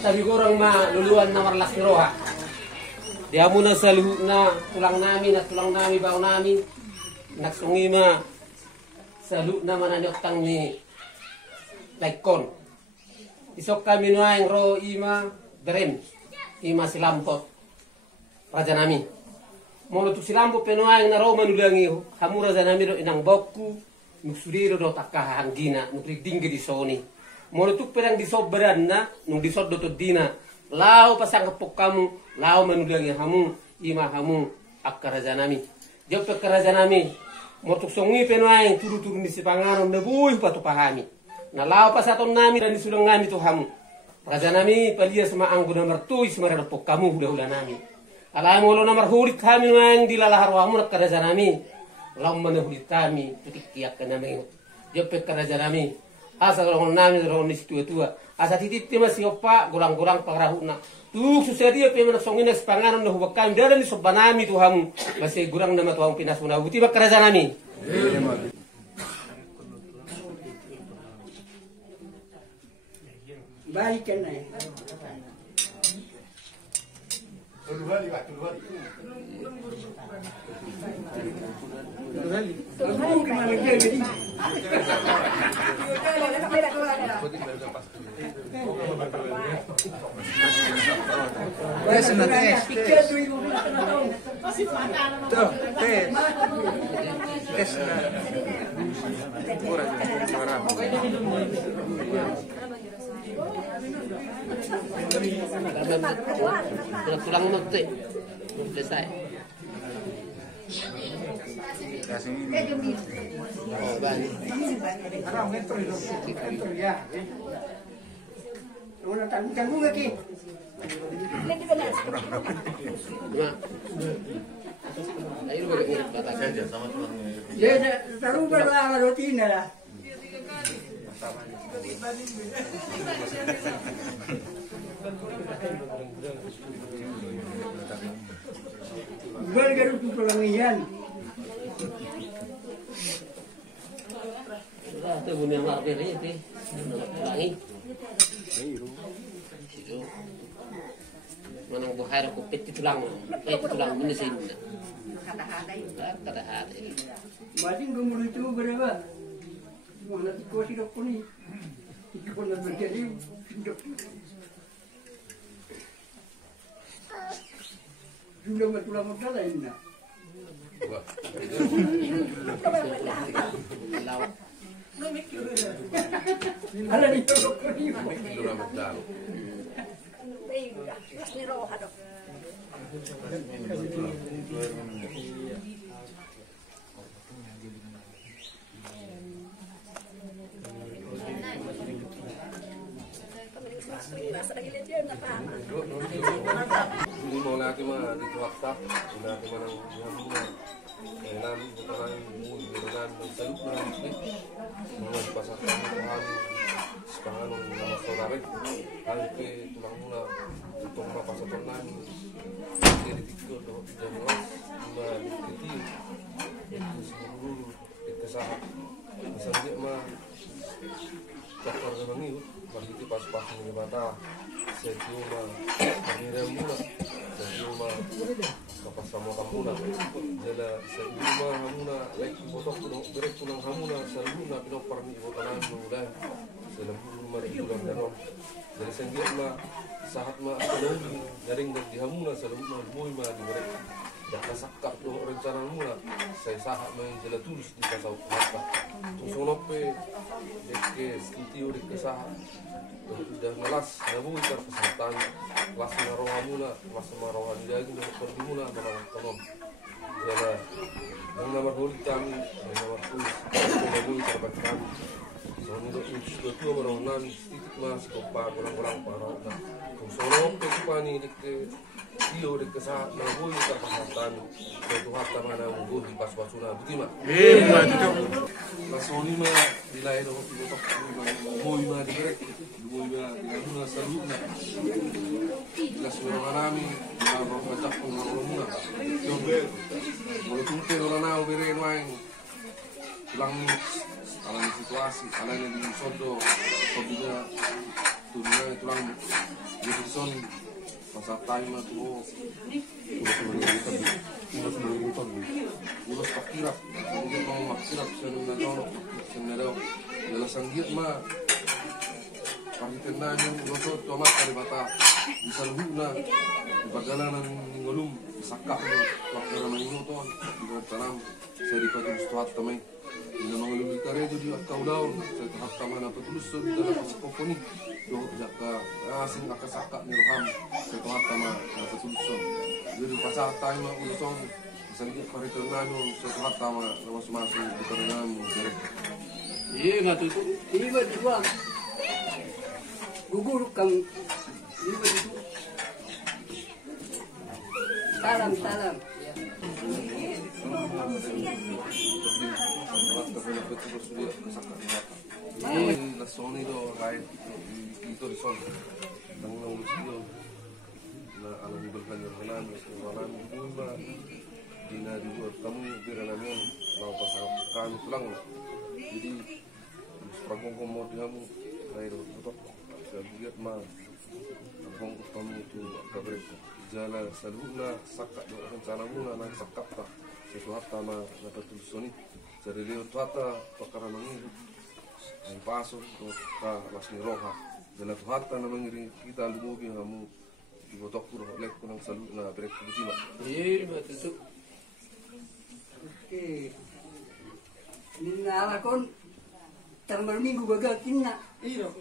Sabi ko orang luluan na marlas ni Roha. Di amo na sa luhut na tulang namin, baon namin. Nagsungi sa luhut na mananyotang ni Laikon. Isok kami nuayang ro ima beren, ima silampot. Raja nami. Molo tu silampot penuayang na ro manulangi hamu raja nami do inang boku. Nuksudiro do takahanggina, nukrik dinggi di soni. Molo tu perang disobran na nung disod do dina lao pasang kapok kamu lao manulangi hamu ima hamu akkaraja nami jope karaja nami motuk songi penuai turu-turu ni sipangaron nebuih patu pahami na lao pasaton nami dan disulang nami tu hamu raja nami palia sama anggo nomor tu ismara pok kamu hula-hula nami alai molo nomor hulit kami nuang dilalahar wamu akkaraja nami lao manahulit kami tutik kiak nami jope karaja nami asa kalau nami kalau nis tua-tua asa titit masih opa gorang-gorang pagrahuna tuh susah dia pe songin sepangaran dah hubakam dia ni sobanami tu hamu masih gorang nama tuang pinas una buti bak kerajaan nami baik kan tulang mati selesai tanggung lagi. Ya, taruh berlama rutin lah. Bergaru pelangian. Itu bunyi yang lapar ini, pelangi. Manang buhay ako peti tulang ini sih. Kata hati. Bading gumulu itu berapa? Mana tikosi dok ni? Ikut nak berjadi dok. Sudah bertulang modal ini. Ala ni dok ni. Bertulang modal. Ni roha dok. Ini mau lagi mah di WhatsApp, udah kemana yang enan bukan bukan seluk nanti mau pasar Tuhan sekarang nama saudara ke tulang mula untuk pasar Tuhan jadi tiga doh jelas lima dikiti itu seluruh dikesah misalnya mah cakar dengan itu masih pas-pas menyebata sejumlah pengirim mula sejumlah kapas sama kamuna jala sejumlah hamuna lek botok kuno berek kunang hamuna sejumlah pinok parmi botanan mudah selebur rumah di bulan darom jadi sendiri mah sahat mah ekonomi jaring dan di hamuna selebur boy mah di berek dah kasakap doh rencana mula saya sahat main jala tulus di pasau apa tusonope deke stitio deke sahat udah ngelas nabu itar kesehatan kelas marohamuna kelas marohan daging dan perdimuna barang konom jala yang nomor holi kami yang nomor tulis nabu itar batkan soalnya untuk institut dua marohan titik mas kopa kurang-kurang parah nah tusonope kupani deke Dio de kesa na boy ka pasatan to hatta mana ungu di pas pasuna butima Lasoni ma dilai do ko tok boy ma di grek boy ma di saluna las manami na ba pacak ko muna yo mo tunte ora na bere noain lang alam situasi alam di sodo pabila tulang tulang di son masa time tuh ulos pakirap mungkin mau makirap senadong dalam sanggit mah pangitena yung ulos tomat kali bata bisa luhur na bagalanan ngolum sakak waktu ramai ngoton di tanam saya dipadu setuat tamai ina mga lumikare do di akaw daw sa tahap mana patuluso di dalam pasakoponi do jaka asing akasaka ni roham sa tahap tama na patuluso do pasal tayo mga uluson sanggit pariternano sa tahap tama na masumasi di karangan mo direk Iya matutu. Iba dua. Gugur kang iba dua. Salam salam. Lasoni do right itu di son nang nang ulo na alam berkan berkenan malam pun dina dua kamu biranamian lau pasal kami pulang jadi sekarang kamu kamu air betul saya lihat mah kampung kamu itu kabar jalan saluna sakak do rencana mula nang sakak ta sesuatu tama na patulsoni jadi leo tuata pakara mangiru ang paso ka Lasni Roja dala tuhata na mangiring kita lumubi kamu ibotok puro lek ko ng salu na direct butima Iya matutu. Oke. Nina kon tanggal minggu gagal kina. Iyo.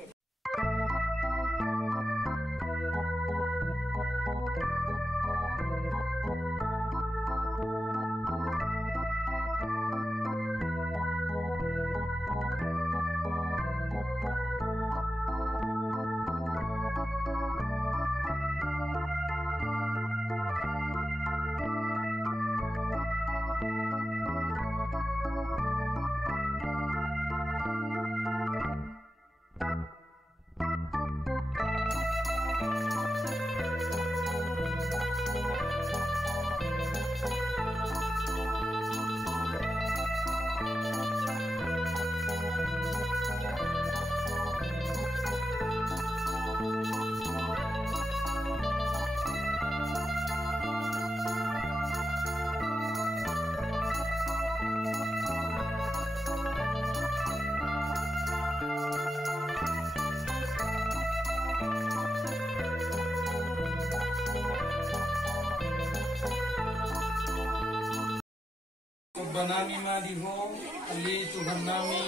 Banami madiho, ali Tuhan nami,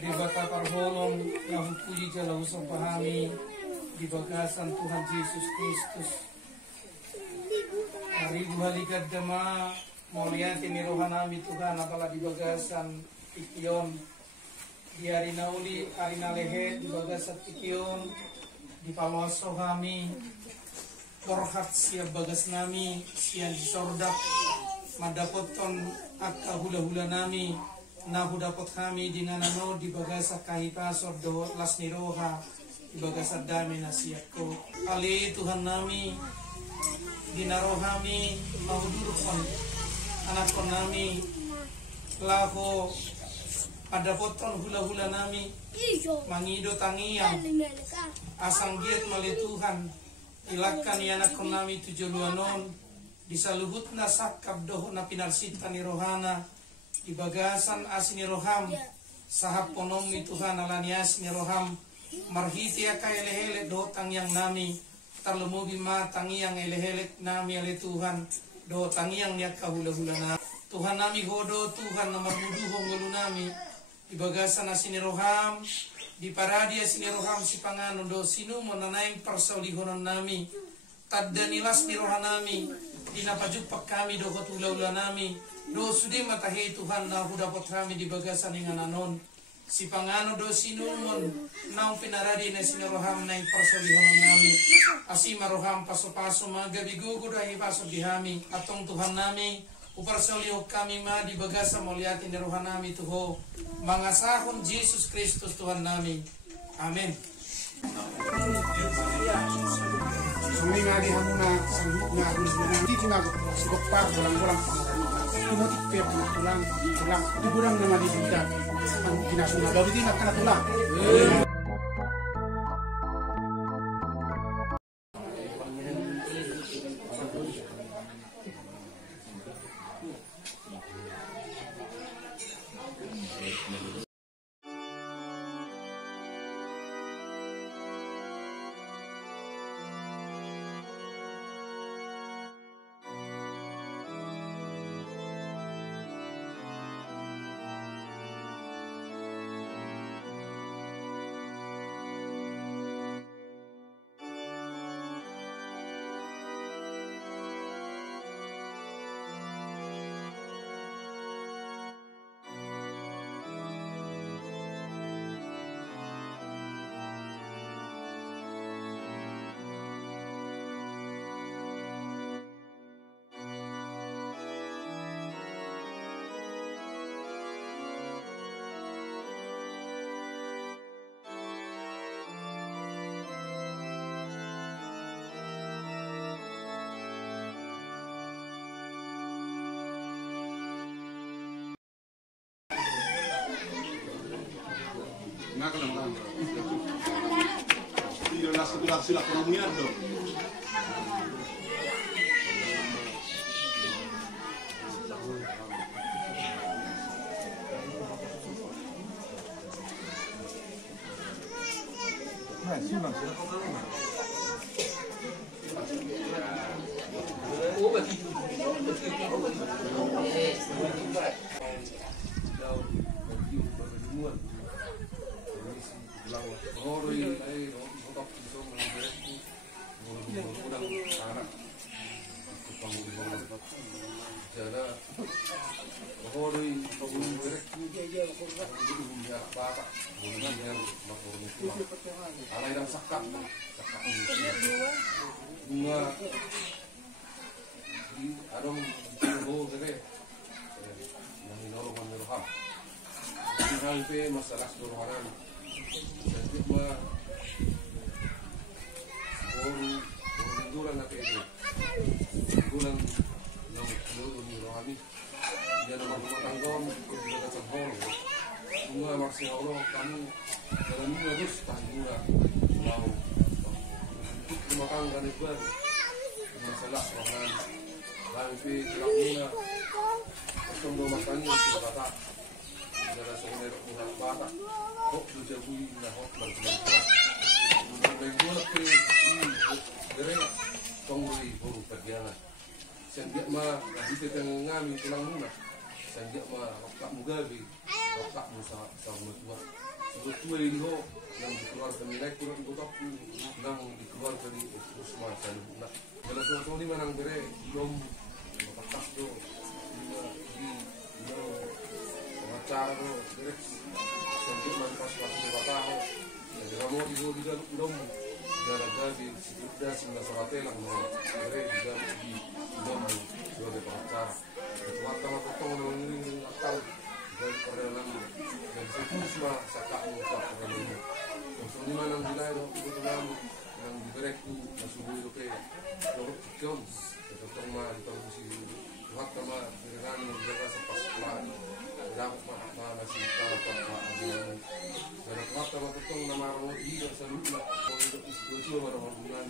di bata parholong, yang puji jalau sampahami, di bagasan Tuhan Yesus Kristus. Hari buhalikad dama, maulianti ni rohanami Tuhan, apalah di bagasan ikion, di hari nauli, hari nalehe, di bagasan ikion, di paloso kami, korhat siap bagas nami, sian disordak, madapoton akka hula-hula nami nahu dapat kami dinanano di bagasa kahipasor do Lasni Roja di bagasa dami nasiako ali Tuhan nami dinarohami mahudurukon anak kon nami laho madapoton hula-hula nami mangido tangiang asang giat mali Tuhan ilakan anak kon nami tujuluanon disaluhut na sakab doh na pinarsita ni rohana di bagasan asini roham sahap ponom ni Tuhan alanias ni roham marhiti aka elehele do tangyang nami tarlumubi ma tangyang elehele nami ale Tuhan do tangyang ni aka hula-hula na Tuhan nami hodo Tuhan na marbuduho ngulu nami di bagasan asini roham di paradi asini roham si pangano do sinu monanaing persaulihonon nami tadanilas ni rohanami dinapajupak kami do kotula-ula nami do sudi matahi Tuhan na dapat kami di bagasan dengan anon si pangano do sinumon naung pinaradi na sinaroham na iparsolihonon nami asima roham paso-paso mga gabigugo dahil paso dihami atong Tuhan nami uparsoliho kami ma di bagasa moliatin ni rohan nami tuho mga sahon Jesus Kristus Tuhan nami. Amen. Sumi nga di hamuna sanggup nga harus menang di tinggal sibuk par bolang-bolang timotik per tulang tuburang nama di bunda kinasuna dari tinggal kena tulang. Nakalaman. Iyo nasa sila komunian do. Alay daw sakap bunga di adong go gere yang inolong meroham hal pe masalah kerohanan jadi mah bulan apa itu bulan yang seluruh merohami dia nomor tanggung kita sahur bunga maksudnya Allah kamu dalam bunga terus tanggunga mau makan kan itu masalah orang tapi tidak bunga untuk mau makan itu kata dalam seumur ulang bata kok sudah bui nah kok berjalan membuat ke dari pengguli baru perjalanan sejak mah kita tengah tulang lunak sejak mah tak mugabe tak musa sama tua sebetulnya ini yang dikeluar dari nilai kurang kotak yang dikeluar dari usma salu nak kalau suatu ini menang bere belum batas do di acara do direct sejak mantas pasal batah jadi kamu di dalam belum gara-gara di sudah sembilan sorate lah mau bere juga di belum sudah acara waktu potong ini akal dari perjalanan dan semua sakak muka perjalanan maksudnya mana nilai do itu dalam yang diberi itu masuk dulu ke dorong cikion tetap mah di posisi waktu mah dengan menjaga sepas pelani dapat mah masih dapat dan waktu mah ketemu nama orang ini seluruh untuk itu orang bulan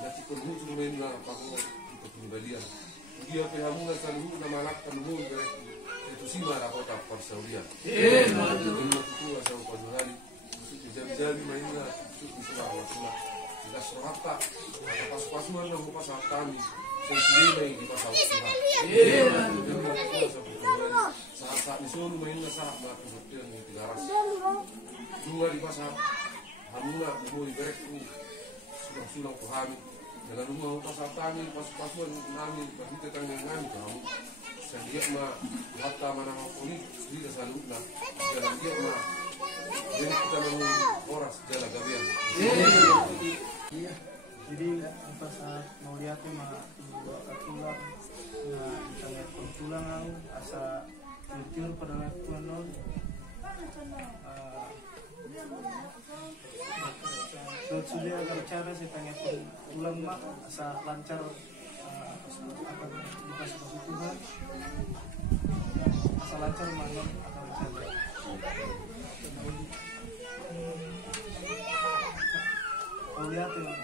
dan cikun muncul main lah pakai untuk pembelian dia pehamungan selalu nama anak penuh itu sih marah kota persaudian. Itu asal penjualan jadi mainnya itu semua tidak serata pas-pasuan yang pas kami sendiri di pasal Tuhan. Saat disuruh mainnya saat melakukan yang 300 dua di pasar hamuna mau ibarat sulang Tuhan Dalam rumah pasal kami, pas-pasuan kami, bagi tetang yang kami kamu. Saya lihat mah, hatta mana mau kulit, tidak selalu nak. Jalan dia mah, jadi kita mau oras jalan gabian. Iya. Jadi pas saat mau lihat mah bawa tulang, nah kita lihat tulang aku asa tiur pada waktu non. Sudah agar cara saya tanya pulang mak asa lancar akan dikasih Tuhan asa lancar malam akan lancar. Kau lihat ya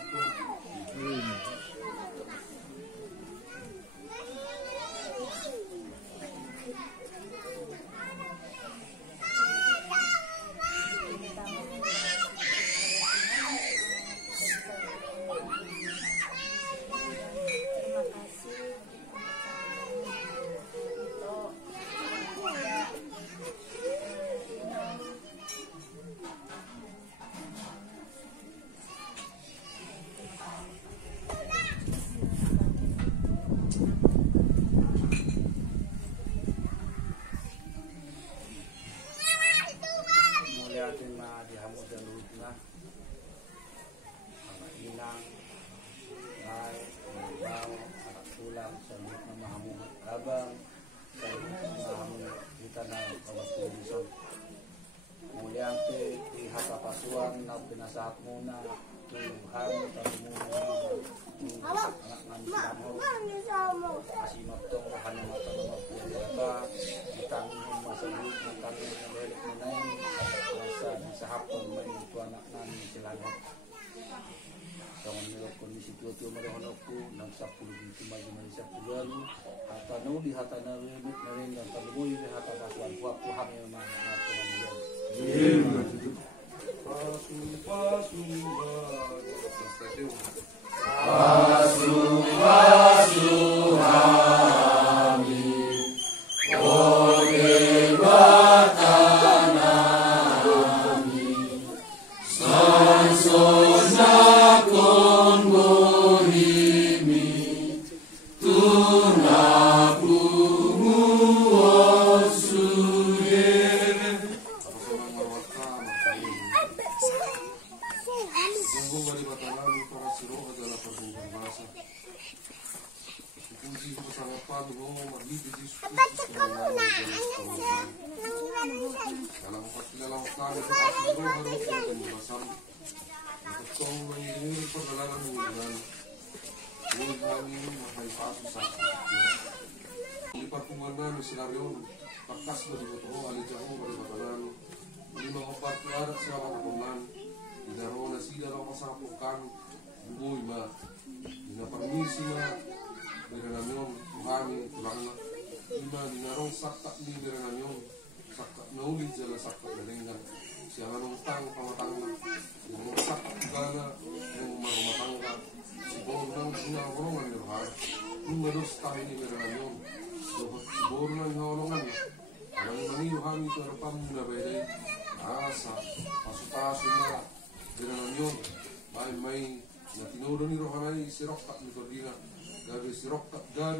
saat muna Tuhan masih matong hanya mata berapa ditanggung masa hidup ditanggung balik menai masa bisa hapon main itu anak nani selamat kawan nilai kondisi tua merehonokku 60 itu maju Malaysia lalu hata nuli hata narimit naring dan terlebih di hata kasuan waktu hamil mana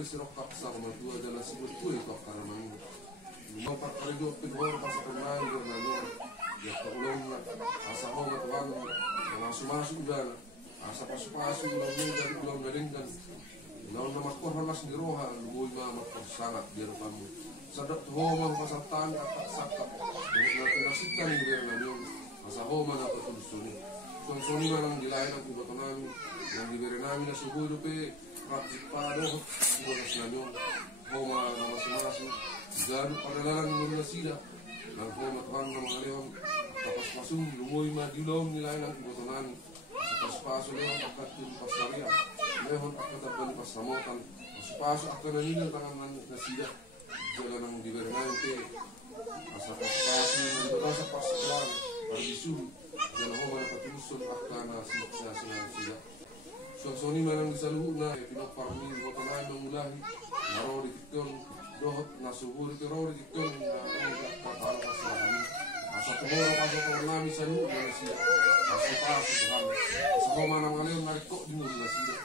sirokak sama dua adalah sebut kue kok karena mang mau pakai jo kedua pas kenal dengan ya tolong asa mau tuan masuk dan asa pas ulang garingkan lawan nama korban mas di roha lu mama sangat biar kamu sadak homa pasal tang tak sakap dengan nasikan biar nanyo asa homa na patulsuni soni nang dilayan ang ibatonami yang diberi nami na subuh pe praktik pado bolos nanyo homa na masuk dan padalalan ng sila nang homa tuan ng mga leon tapos pasung lumoy madilong nilayan ang ibatonami sa paspaso leon pagkatin pasariya lehon akataban pasamotan paspaso akananin tangan na sila jalan ng diberi nami pe asa paspaso ng sa paskuan parbisul jalan homa na patuluson akana sila sila Soni manang disaluhu na pinoparmi botonan mengulahi naro di tikton dohot na subur di ro di tikton na kapal kasani asa tumoro kaso nami salu na siya asa pas Tuhan asa manang ngaleon nariko di mula siya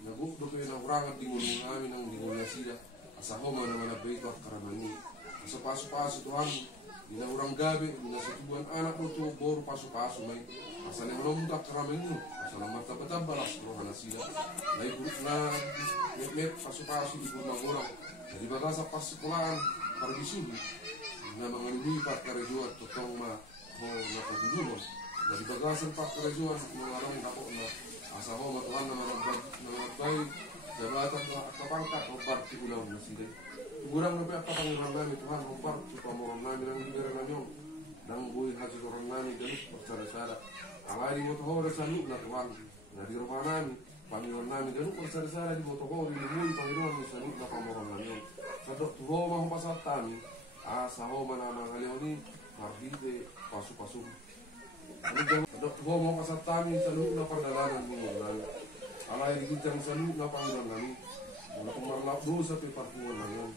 Nabuk do kayo ng urangat di ngulong namin ng di ngulong sila. Asa ho man naman nabayto at karamani. Asa paso-paso Tuhan, di na urang gabi, di na sa tubuhan anak mo to, boro paso-paso may. Asa na hulong mutak karamani mo, asa na mataba-taba las rohan na sila. Naibut na met paso-paso di ko mangurang. Jadi baka sa pasikulaan, para disuli, na mga lumipat karejo at totong ho nakadulungan. Jadi baka sa pagkarejo at mga alam ako na asa ho matuhan na magbay, jabatan at kapangkat o parti ulaw na sila. Tugurang na pa kapangiran namin Tuhan, o parti pamoran namin ang libera namin. Nang buhay hasil orang namin, ganit bersara-sara. Awali mo toho na salud na Tuhan, na di rumah namin. Panginoon namin, ganun kung sari-sari di boto ko, rinumuhi Panginoon, may salud na pamoran namin. Sa tuho mahupasat kami, sa ho manamang haliw ni, marbide, pasu-pasu. Sa tuho mahupasat kami, salud na pardalanan mo namin. Alay digitang salud na Panginoon namin. Mula kung marlap doon sa pipartungan namin.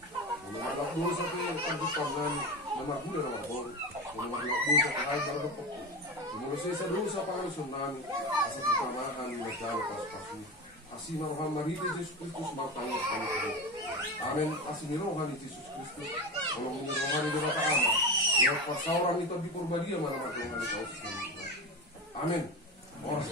Mula marlap doon sa pagdupang namin, na maghuli na marbol. Mula marlap doon sa kahit darapok ko. Mula sa doon sa pangalusun namin, asa pagkamahan ng nagdalo pas-pasu. Asi maruhan mariti Jesus Kristus martanya Panginoon. Amen. Asi nirohan ni Jesus Kristus. Walang nirohan ni Dara Ama. Yang pasaurang ito di purbadia mana marungan ni Kaus. Amen. Oras.